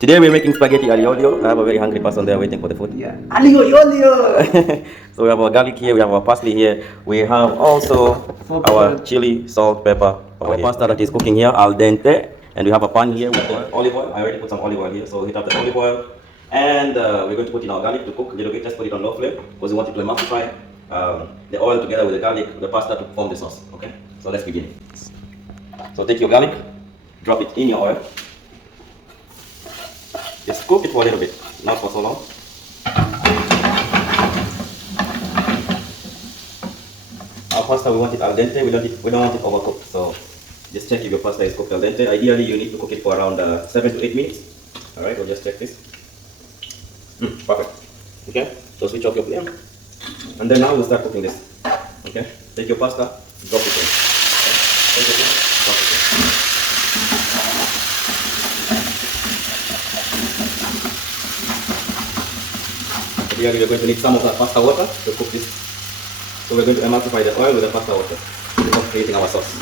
Today we're making spaghetti aglio. I have a very hungry person there waiting for the food. Yeah. Olio. So we have our garlic here, we have our parsley here, we have also our chili, salt, pepper, our pasta that is cooking here al dente, and we have a pan here with olive oil. I already put some olive oil here, so heat up the olive oil, and we're going to put in our garlic to cook a little bit. Just put it on low flame because we want it to emulsify the oil together with the garlic, the pasta to form the sauce. Okay, so let's begin. So take your garlic, drop it in your oil. Just cook it for a little bit, not for so long. Our pasta, we want it al dente. We don't want it overcooked. So just check if your pasta is cooked al dente. Ideally, you need to cook it for around 7 to 8 minutes. All right, we'll just check this. Perfect. Okay, so switch off your flame, and then now we'll start cooking this. Okay, take your pasta, drop it in. Okay? Take it in, drop it in. Here we're going to need some of that pasta water to cook this. So we're going to emulsify the oil with the pasta water before creating our sauce.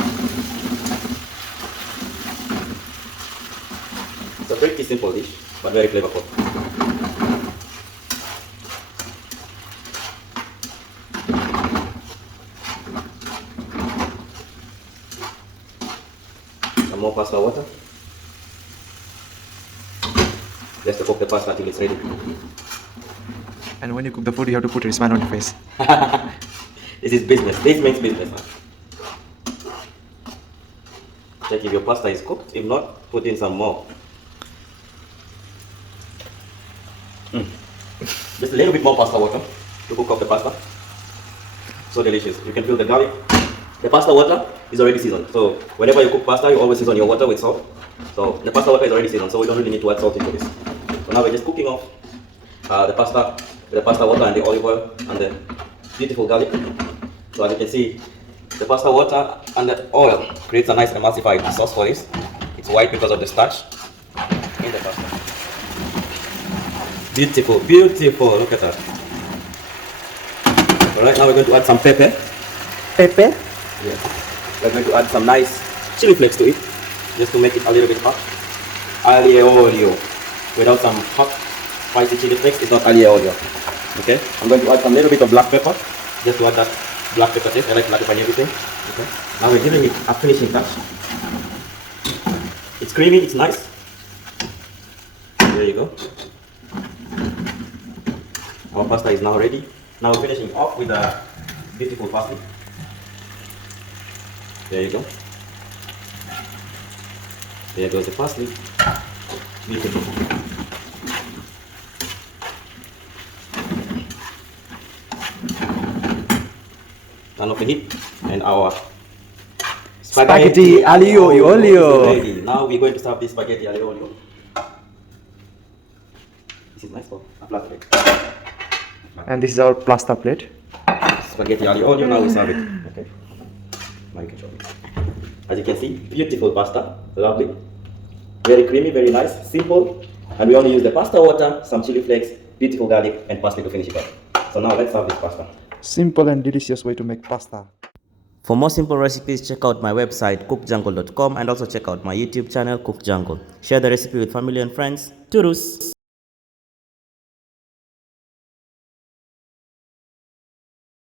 It's a pretty simple dish, but very flavorful. Some more pasta water. Just to cook the pasta until it's ready. And when you cook the food, you have to put a smile on your face. This is business. This makes business, man. Check if your pasta is cooked. If not, put in some more. Just a little bit more pasta water to cook up the pasta. So delicious. You can feel the garlic. The pasta water is already seasoned. So whenever you cook pasta, you always season your water with salt. So the pasta water is already seasoned, so we don't really need to add salt into this. So now we're just cooking off the pasta with the pasta water and the olive oil and the beautiful garlic. So as you can see, the pasta water and the oil creates a nice emulsified sauce for this. It's white because of the starch in the pasta. Beautiful, beautiful. Look at that. Alright, now we're going to add some pepper. Pepe? Yes. We're going to add some nice chili flakes to it, just to make it a little bit hot. Olio. Without some hot spicy chili flakes, it's not aglio. Okay, I'm going to add some little bit of black pepper, just to add that black pepper taste. I like black pepper and everything. Okay, now we're giving it a finishing touch. It's creamy, it's nice. There you go. Our pasta is now ready. Now we're finishing off with a beautiful parsley. There you go. There goes the parsley. Beautiful. Turn off the heat, and our Spaghetti aglio e olio. is ready. Now we're going to serve this spaghetti aglio e olio. This is nice for a flat plate. And this is our pasta plate. Spaghetti aglio e olio. Now we serve it. Okay. Now you can show it. As you can see, beautiful pasta, lovely, very creamy, very nice, simple, and we only use the pasta water, some chili flakes, beautiful garlic, and parsley to finish it up. So now let's serve this pasta. Simple and delicious way to make pasta. For more simple recipes, check out my website cookjungle.com and also check out my YouTube channel Cook Jungle. Share the recipe with family and friends. Toodles!